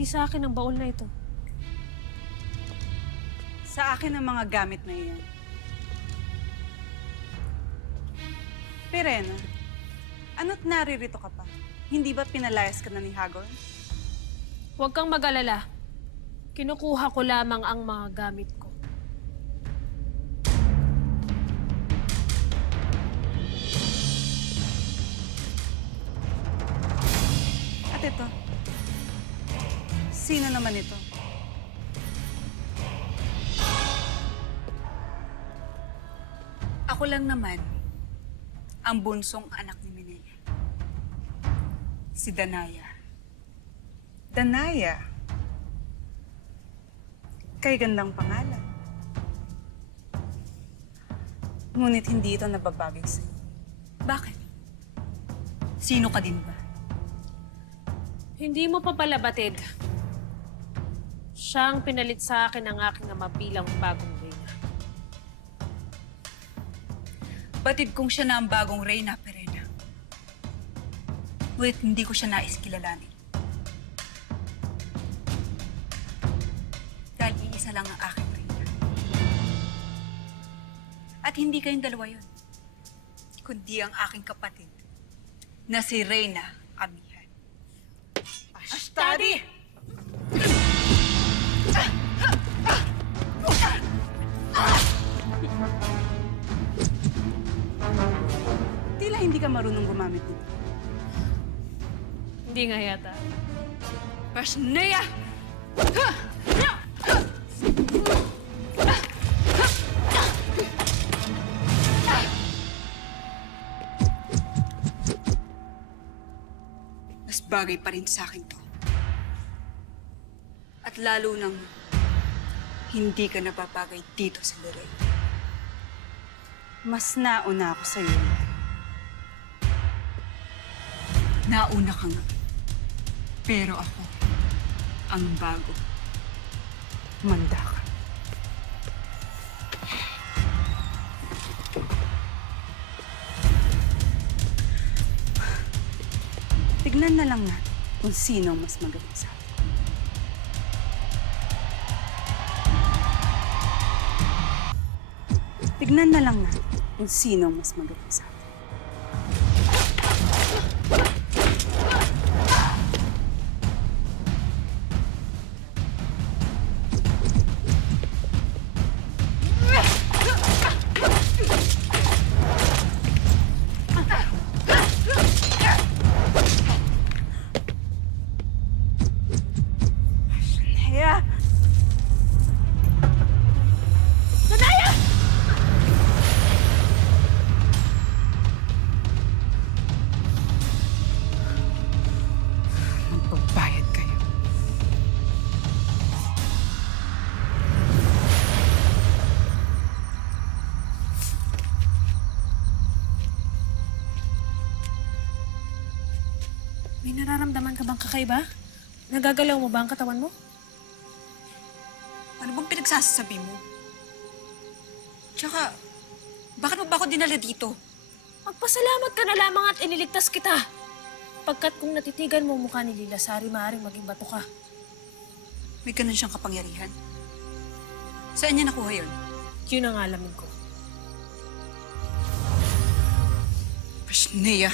Hindi sa akin ang baul na ito. Sa akin ang mga gamit na iyan. Pirena, ano't naririto ka pa? Hindi ba pinalayas ka na ni Hagorn? Huwag kang mag-alala. Kinukuha ko lamang ang mga gamit ko. At ito, sino naman ito? Ako lang naman ang bunsong anak ni Minea. Si Danaya. Danaya? Kay gandang pangalan. Ngunit hindi ito nababagay sa'yo. Bakit? Sino ka din ba? Hindi mo pa pala batid. Siya ang pinalit sa akin ng aking ama bilang bagong reyna. Batid kong siya na ang bagong reyna, Pirena. Ngunit hindi ko siya nais kilalanin. Dahil iisa lang ang aking reyna. At hindi kayong dalawa yun, kundi ang aking kapatid na si Reyna Amihan. Ashtari! Tila hindi ka marunong gumamit nito. Hindi nga yata. Pashnea! Mas bagay pa rin sa akin to. At lalo nang hindi ka napapagay dito sa Lorraine. Mas nauna ako sa'yo. Nauna ka nga. Pero ako ang bago. Manda ka. Tignan na lang natin kung sino ang mas magaling sa atin. Tignan na lang natin kung sino ang mas magaling sa atin. Magbabayad kayo. May nararamdaman ka bang kakaiba? Nagagalaw mo ba ang katawan mo? Ano bang pinagsasabi mo? Tsaka, bakit mo ba ako dinala dito? Magpasalamat ka na lamang at iniligtas kita. Pagkat kung natitigan mo mukha ni Lilasari, maaaring maging bato ka. May ganun siyang kapangyarihan. Saan niya nakuha yun? Yun ang alamin ko. Pashnea.